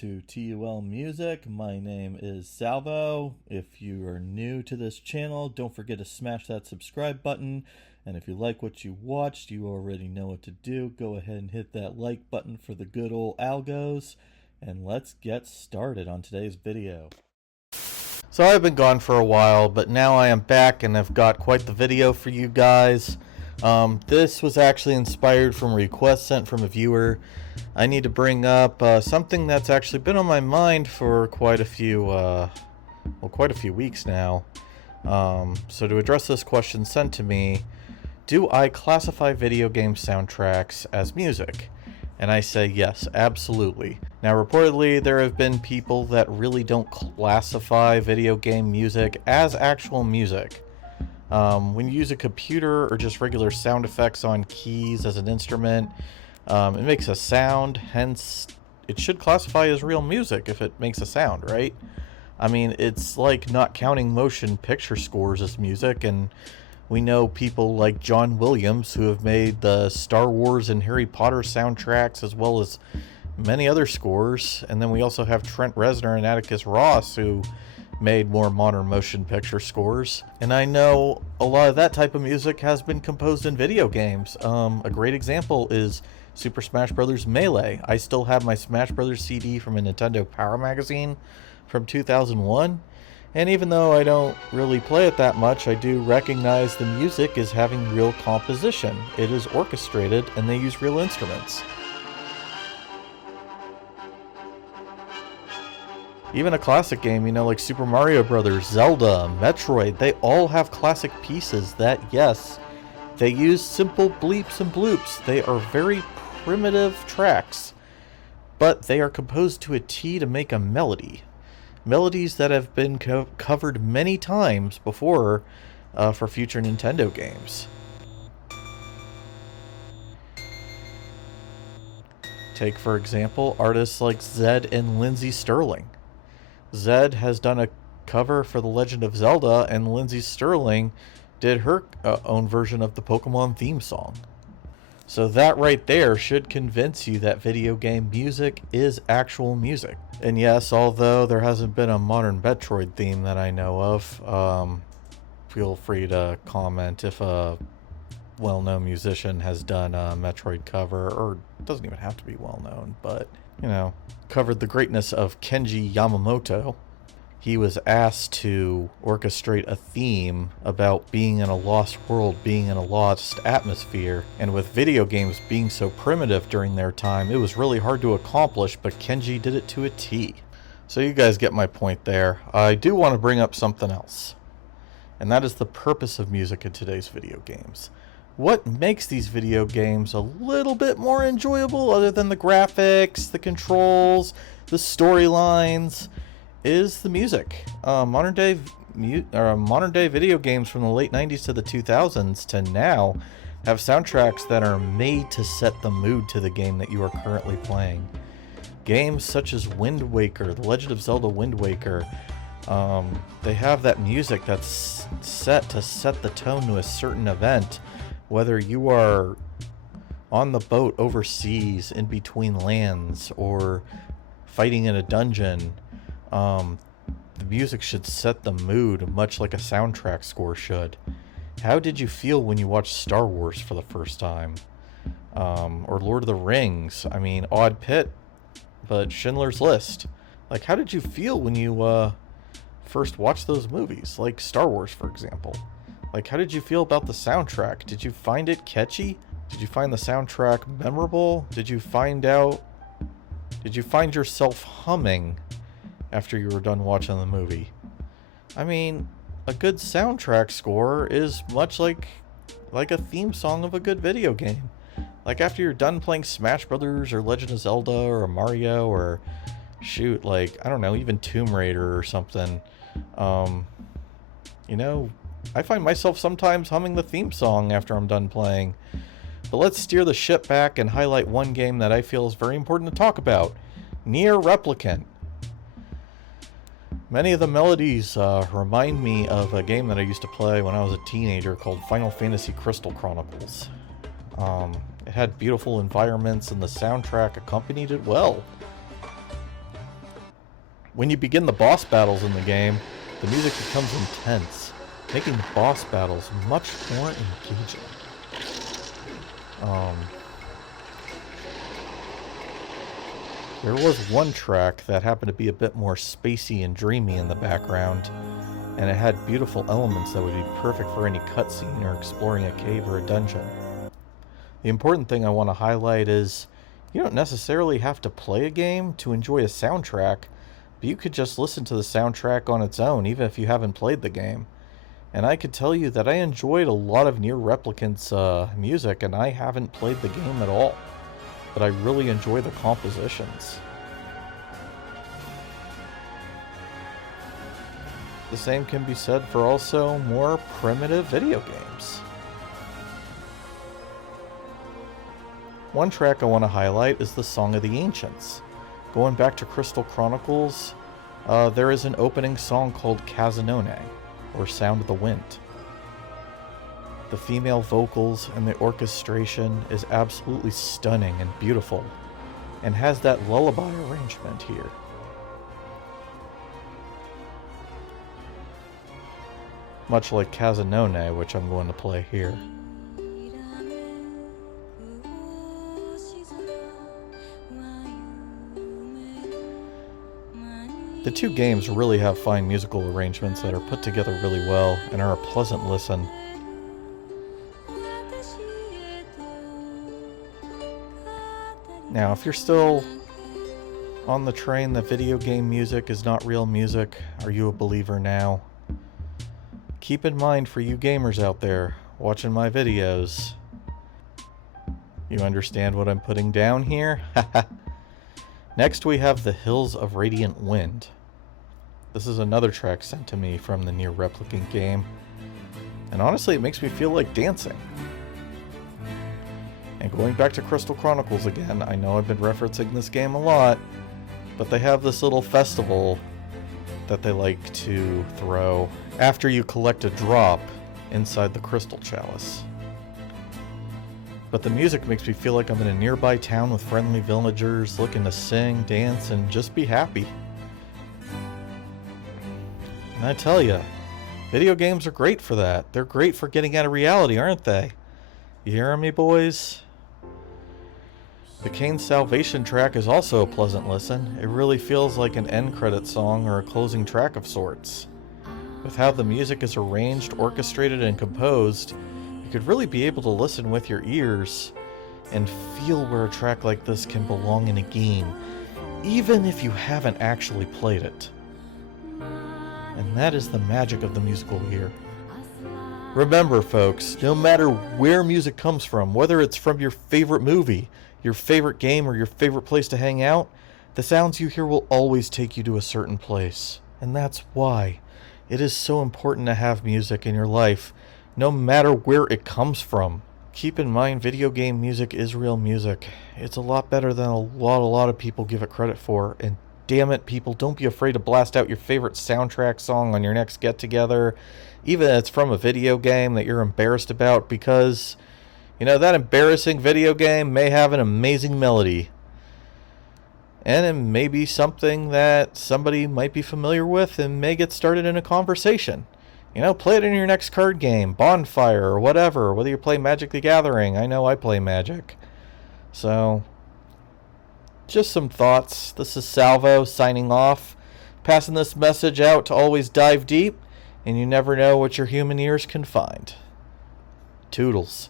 to TUL Music. My name is Salvo. If you are new to this channel, don't forget to smash that subscribe button. And if you like what you watched, you already know what to do. Go ahead and hit that like button for the good old algos. And let's get started on today's video. So I've been gone for a while, but now I am back and I've got quite the video for you guys. This was actually inspired from a request sent from a viewer. I need to bring up something that's actually been on my mind for quite a few weeks now. So to address this question sent to me, do I classify video game soundtracks as music? And I say yes, absolutely. Now reportedly there have been people that really don't classify video game music as actual music. When you use a computer or just regular sound effects on keys as an instrument, it makes a sound, hence it should classify as real music if it makes a sound, right? I mean, it's like not counting motion picture scores as music, and we know people like John Williams who have made the Star Wars and Harry Potter soundtracks as well as many other scores, and then we also have Trent Reznor and Atticus Ross who made more modern motion picture scores. And I know a lot of that type of music has been composed in video games. A great example is Super Smash Bros. Melee. I still have my Smash Bros. CD from a Nintendo Power magazine from 2001. And even though I don't really play it that much, I do recognize the music is having real composition. It is orchestrated and they use real instruments. Even a classic game, you know, like Super Mario Brothers, Zelda, Metroid, they all have classic pieces that, yes, they use simple bleeps and bloops. They are very primitive tracks, but they are composed to a T to make a melody. Melodies that have been covered many times before for future Nintendo games. Take, for example, artists like Zed and Lindsey Sterling. Zed has done a cover for The Legend of Zelda, and Lindsey Sterling did her own version of the Pokemon theme song. So that right there should convince you that video game music is actual music. And yes, although there hasn't been a modern Metroid theme that I know of, feel free to comment if a well-known musician has done a Metroid cover, or it doesn't even have to be well-known, but you know, covered the greatness of Kenji Yamamoto. He was asked to orchestrate a theme about being in a lost world, being in a lost atmosphere, and with video games being so primitive during their time, it was really hard to accomplish, but Kenji did it to a T. So you guys get my point there. I do want to bring up something else, and that is the purpose of music in today's video games. What makes these video games a little bit more enjoyable, other than the graphics, the controls, the storylines, is the music. Modern day video games from the late 90s to the 2000s to now have soundtracks that are made to set the mood to the game that you are currently playing. Games such as Wind Waker, The Legend of Zelda Wind Waker, they have that music that's set to set the tone to a certain event. Whether you are on the boat overseas in between lands or fighting in a dungeon, the music should set the mood much like a soundtrack score should. How did you feel when you watched Star Wars for the first time? Or Lord of the Rings? I mean, Odd Pit, but Schindler's List. Like, how did you feel when you first watched those movies? Like Star Wars, for example. Like, how did you feel about the soundtrack? Did you find it catchy? Did you find the soundtrack memorable? Did you find yourself humming after you were done watching the movie? I mean, a good soundtrack score is much like a theme song of a good video game. Like, after you're done playing Smash Brothers or Legend of Zelda or Mario or shoot, like, I don't know, even Tomb Raider or something, you know, I find myself sometimes humming the theme song after I'm done playing. But let's steer the ship back and highlight one game that I feel is very important to talk about. NieR Replicant. Many of the melodies remind me of a game that I used to play when I was a teenager called Final Fantasy Crystal Chronicles. It had beautiful environments and the soundtrack accompanied it well. When you begin the boss battles in the game, the music becomes intense, making the boss battles much more engaging. There was one track that happened to be a bit more spacey and dreamy in the background, and it had beautiful elements that would be perfect for any cutscene or exploring a cave or a dungeon. The important thing I want to highlight is you don't necessarily have to play a game to enjoy a soundtrack, but you could just listen to the soundtrack on its own even if you haven't played the game. And I could tell you that I enjoyed a lot of Nier Replicant's music, and I haven't played the game at all. But I really enjoy the compositions. The same can be said for also more primitive video games. One track I want to highlight is the Song of the Ancients. Going back to Crystal Chronicles, there is an opening song called Kazanone, or Sound of the Wind. The female vocals and the orchestration is absolutely stunning and beautiful, and has that lullaby arrangement here. Much like Kazanone, which I'm going to play here. The two games really have fine musical arrangements that are put together really well and are a pleasant listen. Now, if you're still on the train that video game music is not real music, are you a believer now? Keep in mind, for you gamers out there watching my videos, you understand what I'm putting down here? Next we have The Hills of Radiant Wind. This is another track sent to me from the Nier Replicant game, and honestly it makes me feel like dancing. And going back to Crystal Chronicles again, I know I've been referencing this game a lot, but they have this little festival that they like to throw after you collect a drop inside the Crystal Chalice. But the music makes me feel like I'm in a nearby town with friendly villagers looking to sing, dance, and just be happy. And I tell ya, video games are great for that. They're great for getting out of reality, aren't they? You hearing me, boys? The Kane's Salvation track is also a pleasant listen. It really feels like an end credit song or a closing track of sorts. With how the music is arranged, orchestrated, and composed, you could really be able to listen with your ears and feel where a track like this can belong in a game, even if you haven't actually played it. And that is the magic of the musical here. Remember, folks, no matter where music comes from, whether it's from your favorite movie, your favorite game, or your favorite place to hang out, the sounds you hear will always take you to a certain place. And that's why it is so important to have music in your life, no matter where it comes from. Keep in mind, video game music is real music. It's a lot better than a lot of people give it credit for. And damn it, people, don't be afraid to blast out your favorite soundtrack song on your next get-together, even if it's from a video game that you're embarrassed about, because, you know, that embarrassing video game may have an amazing melody. And it may be something that somebody might be familiar with and may get started in a conversation. You know, play it in your next card game, Bonfire, or whatever, whether you play Magic the Gathering. I know I play Magic. So, just some thoughts. This is Salvo signing off, passing this message out to always dive deep, and you never know what your human ears can find. Toodles.